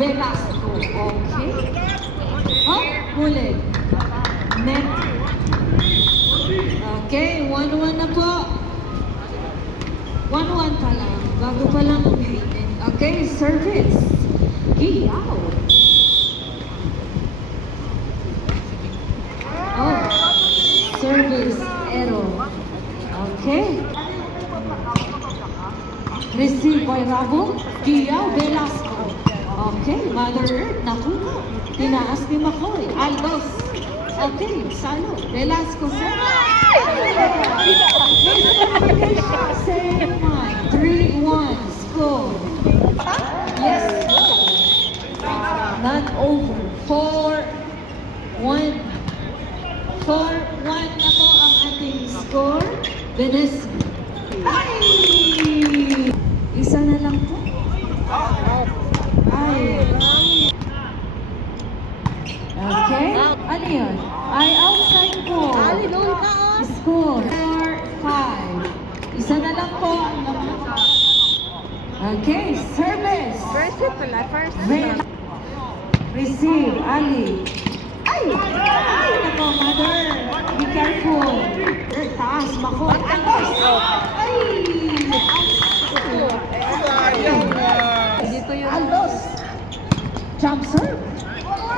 Velasco. Okay. Oh, huli. Net. Okay, 1-1 na po. 1-1 pa lang. Bago pa lang umiinin. Okay, service. Giyaw. Oh, service. Ero. Okay. Receive by Rabo. Giyaw Velasco. Okay, Mother Earth. Nakuha. Tinaas ni Makoy. Aldos. Okay, Salo. Velasco. Same one. 3-1. Score. Yes. Not over. 4-1. 4-1 na po ang ating score. Vanessa. Ay! Isa na lang po. Ay. Okay. Ano yun? Ay, outside po. Score. 4-5. Isa na lang po ang naman. Okay. Service. First pala, first. Receive. Ali. Ay! Ay! Nako, mother. Be careful. Taas, mako. Ay! Dito yung... Aldos. Jump serve.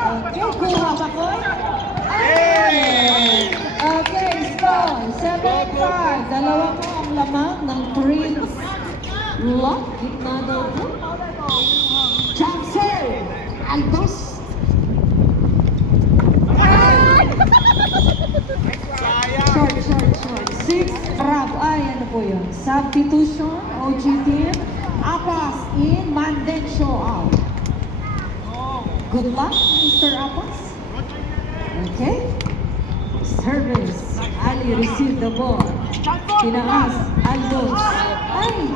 Okay, kuha ba ko? Ay! Okay, score. 7-5. Dalawa po ang lamang ng Prince. Lock. Gitna daw po. Jump serve. Aldos. Short. 6. Rab. Ay, ano po yun? Substitution. OG team. Apas in. Manden show out. Good luck, Mr. Apas. Okay. Service. Ali receive the ball. Tinaas. Aldos. Ay!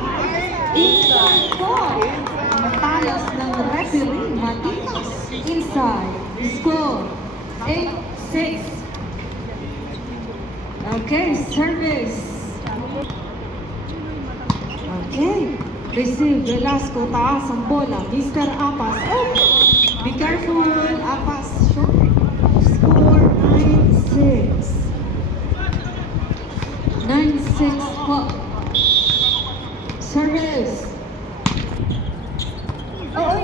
Inside ball. Matalas ng referee. Matikas. Inside. Score. 8-6. Okay, service. Okay. Receive Velasco, taas ang bola. Mr. Apas. Oh! Be careful, Apas. Short. Score 9-6. 9-6 po. Service. Oy!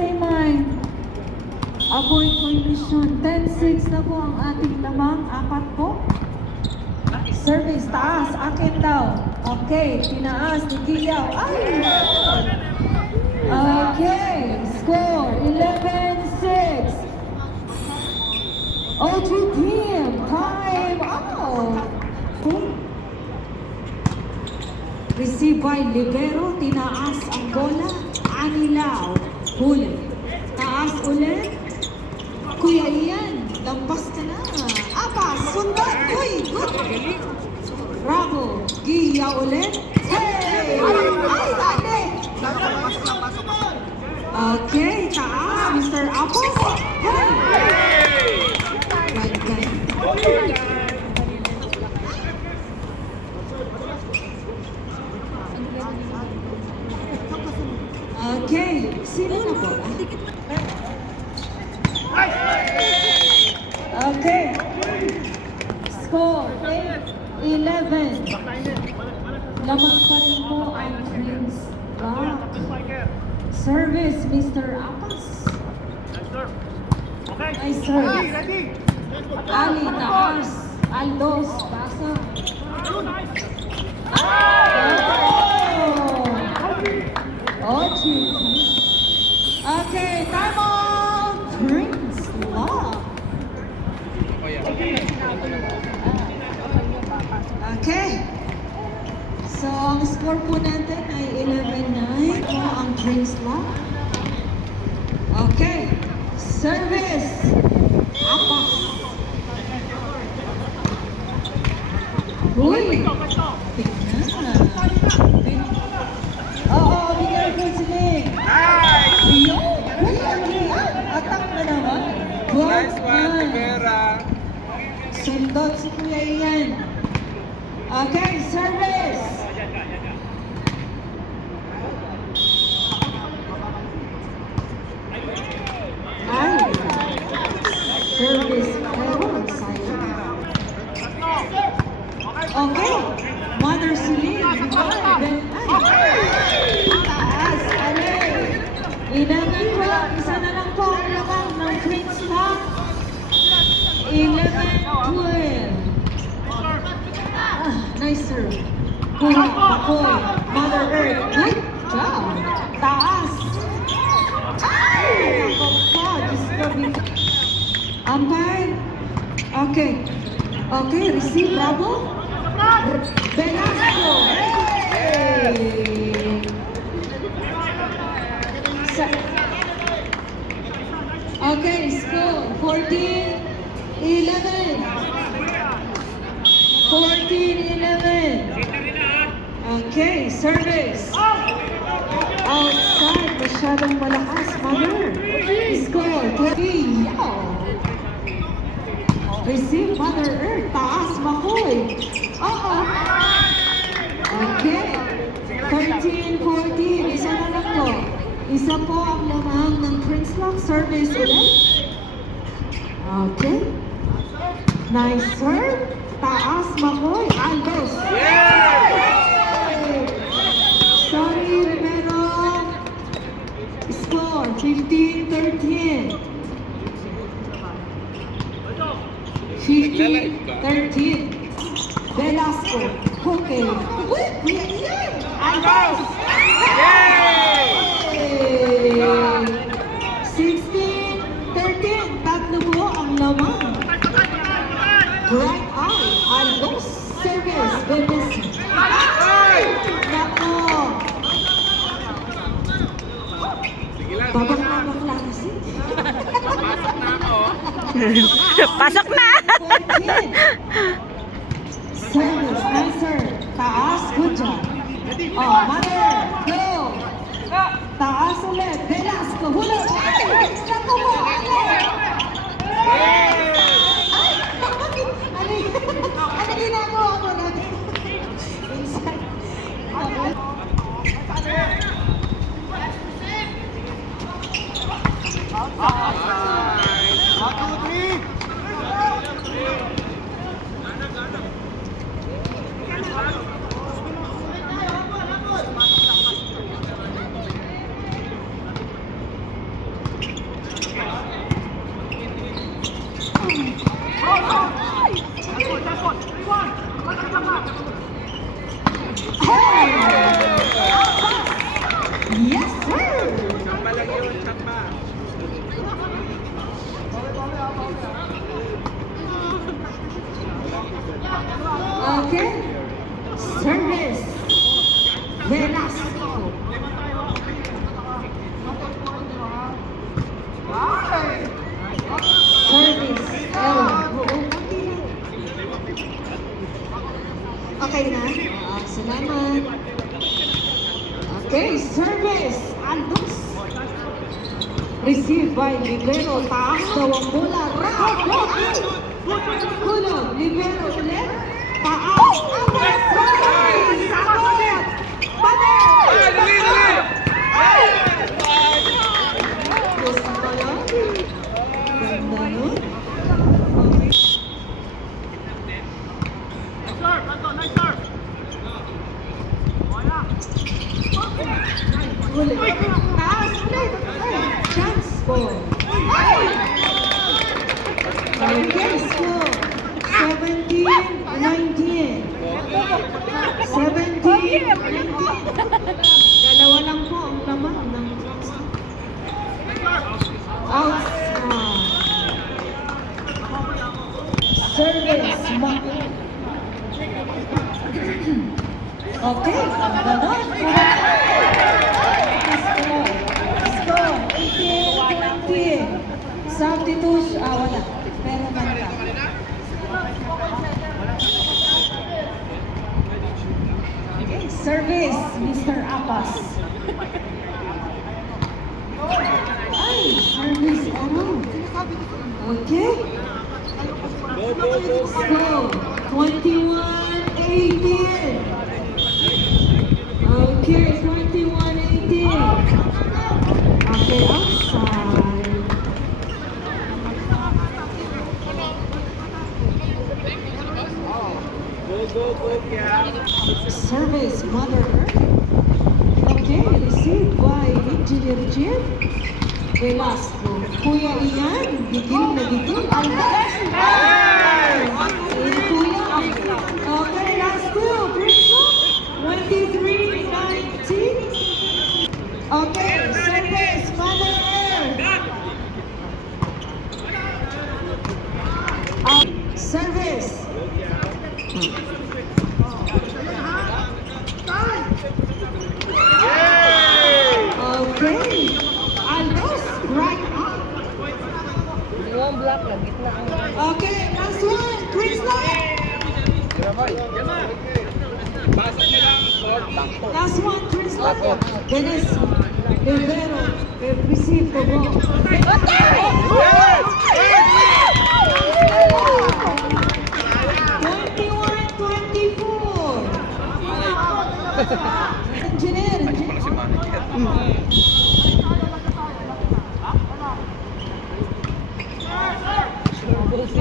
Say mine. Avoid collision. 10-6 na po ang ating lamang. 4 po. Service, taas. Akin daw. Okay, tinaas ni Giyaw. Ay! Okay, score 11-6. OG team, time out. Receive by Libero, tinaas ang bola. Anilaw, huli. Taas ulit. Kuya Ian, lampas ka na. Apas, sundan. Uy, good. Bravo. Giya ulit. Hey! Ay, dali. Okay, taas. Mr. Apas. Hey! Okay, sino na po? Okay. Score 8-11. Lamang pa rin po ang Prince Rock. Service, Mr. Apas. Nice serve. Ali, taas. Aldos, basa. Okay, time out. Prince Rock. Okay. So, ang score po natin ay 11-9 po ang Prince Rock. Okay. Service. Apas. Uy. Tignan. Oo, bigyan ko sinig. Atak na naman. Nice one, Rivera. Sundot si Kuya Ian. Okay, service. Ay, service error, sayang. Okay, Mother Celine. Ay, taas, alay. Inang-iwan, isa na lang po ang laman ng Twins Lock. 11-12. Nice serve. Kuha, Pakoy, Mother Earth. Good job. Taas. Ay, ako po. Diyos ko, Umpire. Okay. Okay, receive, bravo. Velasco. Hey. Okay, score 14-11. 14-11. Okay, service. Outside, masyadong malakas, Mother. Score 20. Receive, Mother Earth. Taas, Makoy. Okay. 13-14. Isa na lang po. Isa po ang lamang ng Prince Lock service ulit. Okay. Nice serve. Taas, Makoy. Aldos. Sorry, pero score 15-13. 15-13. Velasco. Okay. Wait, yan! Aldos! 16-13. Tatlo po ang lamang. Right eye. Aldos. Service. Goodness. Nako. Babak-babak kasi. Pasok na! 14. Service, answer. Taas, good job. Oh, Mother, go. Taas ulit. Velasco, hulog. Ay, naku mo, ano? Ay, ano ginagawa mo natin? Inside. Okay. Yes, sir! Okay. Service. Velasco. Service. Okay na? Salamat. Okay, service. Aldos. Received by Libero. Taas daw ang bola. Kulog. Libero ulit. Taas. Service. Sagot. Pader. Gusto ko lang. Ganda nun. Ulit. Taas ulit. Chance ball. Okay, score. 17-19. 17-19. Dalawa lang po ang laman ng outside. Service. Okay, ganon. Score 18-20. Substitution. Wala. Pero manda. Okay, service, Mr. Apas. Ay, service ano? Okay. Score 21-18. 21-18. Okay, 21-18. Okay, outside. Service, Mother Earth. Okay, received by Engineer Jim Velasco. Kuya Ian, gigil na gigil. Alves! Kuya. Okay, last two. Crystal, 23-19. Okay, service, Mother Earth. Service. Okay. Alves, right up. Yung black na, gitna ang... Okay, last one. Crystal. Last one, Crystal. Dennis Rivero, receive the ball. 21-24. Engineer. Si